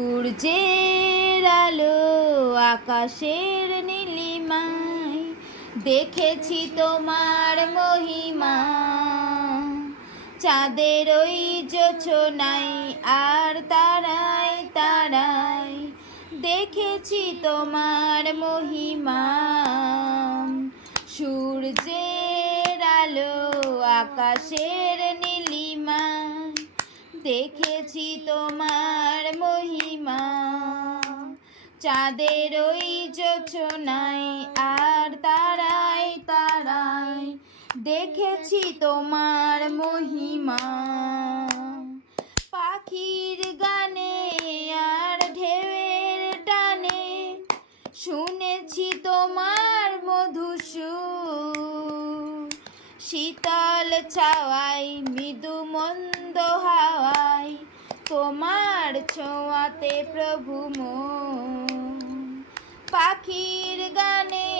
সূর্যের আলো আকাশের নীলিমায়, দেখেছি তোমার মহিমা। চাঁদের ওই নাই আর তারাই তারাই দেখেছি তোমার মহিমা। সূর্যের আলো আকাশের নীলিমা দেখেছি তোমার চাঁদের ওই নাই আর তারাই তারাই দেখেছি তোমার মহিমা। পাখির গানে আর ঢেউয়ের টানে শুনেছি তোমার মধুসু শীতল ছাওয়াই মৃদু মন্দ হাওয়াই তোমার ছোঁয়াতে প্রভু মন পাখির গানে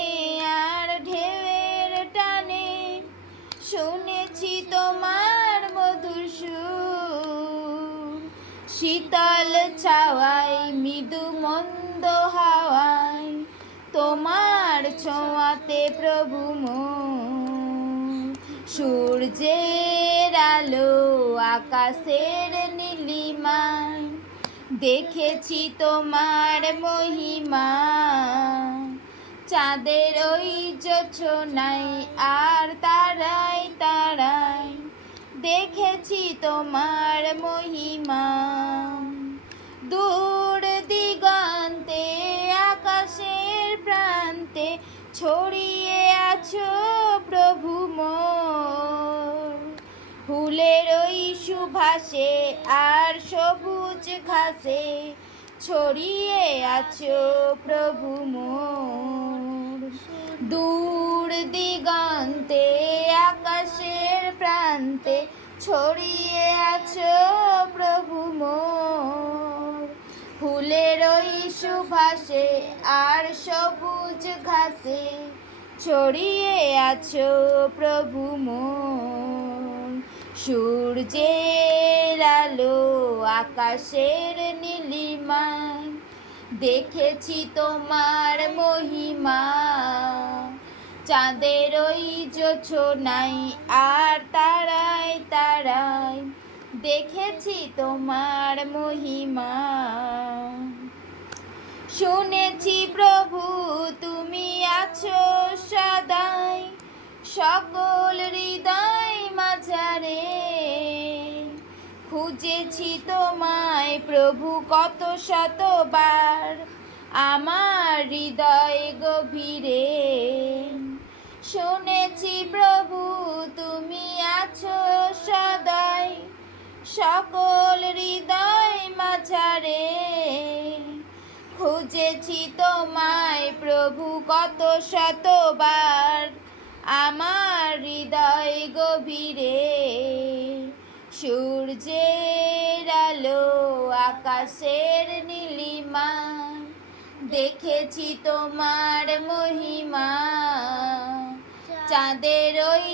আর ঢেউয়ের টানে শুনেছি তোমার মধুর সুর। শীতল ছাওয়াই মৃদু মন্দ হাওয়াই তোমার ছোঁয়াতে প্রভু সূর্যের আলো, আকাশের নীলিমায় দেখেছি তোমার মহিমা। চাঁদের ওই নাই আর তারাই তারাই দেখেছি তোমার মহিমা। দূর দিগন্তে, আকাশের প্রান্তে ছড়িয়ে আছো প্রভু মোর। ফুলের ওই সুভাষে আর সবুজ ঘাসে ছড়িয়ে আছো প্রভু মোর। দূর দিগন্তে, আকাশের প্রান্তে ছড়িয়ে আছো প্রভু মোর। ফুলের ওই সুভাষে আর সবুজ ঘাসে ছড়িয়ে আছো প্রভু মোর। সূর্যের আলো, আকাশের নীলিমায়। দেখেছি তোমার মহিমা। চাঁদের ওই নাই আর তারাই তারাই দেখেছি তোমার মহিমা। শুনেছি প্রভু, তুমি আছো সদাই সকল খুঁজেছি তোমায় প্রভু কত শতবার। আমার হৃদয় গভীরে শুনেছি প্রভু, তুমি আছো সদাই। সকল হৃদয় মাঝারে খুঁজেছি তোমায় প্রভু কত শতবার। আমার হৃদয় গভীরে সূর্যের আলো আকাশের নীলিমা, দেখেছি তোমার মহিমা। চাঁদের ওই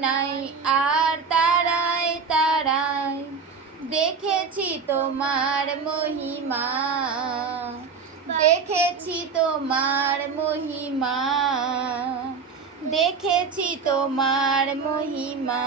নাই আর তারাই তারাই দেখেছি তোমার মহিমা। দেখেছি তোমার মহিমা। দেখেছি তোমার মহিমা।